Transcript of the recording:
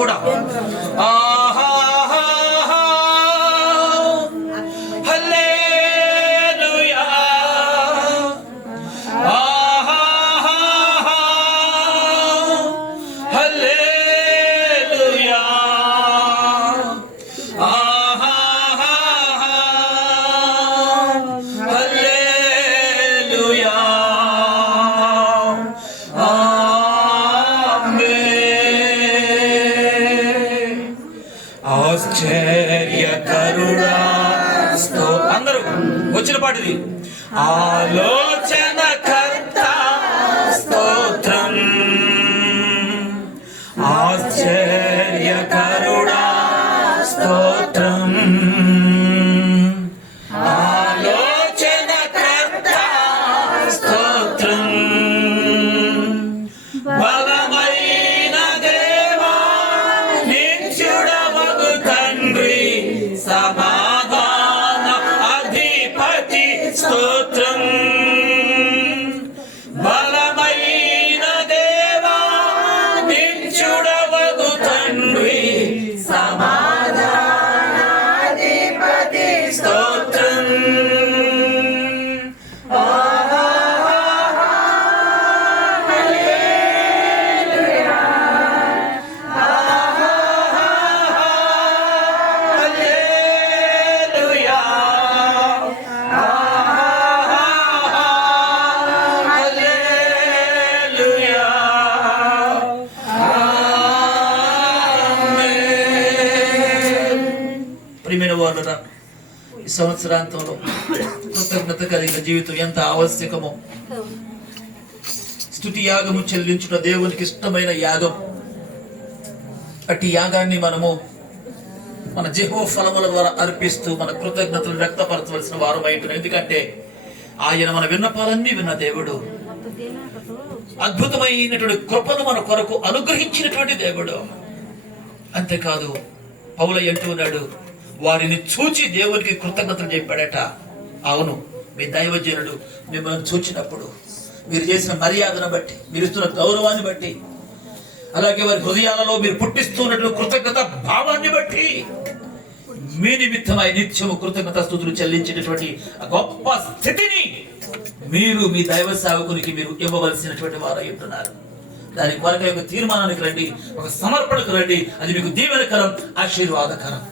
కూడా హల్లెలూయా హల్లెలూయా హల్లెలూయా ఆశ్చర్యకరుడా అందరూ వచ్చిన పాటిది ఆలోచనకర్త స్తోత్రం ఆశ్చర్యకరుడా స్తోత్రం ఆలోచనకర్త స్తోత్రం బలమైన దేవా నిత్యుడవగు తండ్రి సమాధాన అధిపతి స్తోత్రం బలమైన దేవా నిత్యుడవగు తండ్రి సమాధాన అధిపతి స్తోత్రం ప్రియమైన వారులారా, ఈ సంవత్సరాంతంలో కృతజ్ఞత కలిగిన జీవితం ఎంత ఆవశ్యకమో. స్తుతి యాగము చెల్లించుట దేవునికి ఇష్టమైన యాగం. అట్టి యాగాన్ని మనము మన యెహోవా ఫలముల ద్వారా అర్పిస్తూ మన కృతజ్ఞతలు వ్యక్తపరచవలసిన వారమై ఉంటున్నాం. ఎందుకంటే ఆయన మన విన్నపాలన్నీ విన్న దేవుడు, అద్భుతమైనటువంటి కృపను మన కొరకు అనుగ్రహించినటువంటి దేవుడు. అంతేకాదు పౌలు అంటున్నాడు, వారిని చూచి దేవునికి కృతజ్ఞతలు చెప్పాడట. అవును, మీ దైవజనుడు మిమ్మల్ని చూచినప్పుడు మీరు చేసిన మర్యాదను బట్టి, మీరు ఇస్తున్న గౌరవాన్ని బట్టి, అలాగే వారి హృదయాలలో మీరు పుట్టిస్తున్నట్లు కృతజ్ఞత భావాన్ని బట్టి మీ నిమిత్తమై నిత్యము కృతజ్ఞత స్తుతులు చెల్లించేటటువంటి గొప్ప స్థితిని మీరు మీ దైవ సేవకునికి మీరు ఇవ్వవలసినటువంటి వారు ఉంటున్నారు. దాని కొరకై ఒక తీర్మానానికి రండి, ఒక సమర్పణకు రండి. అది మీకు దీవెనకరం, ఆశీర్వాదకరం.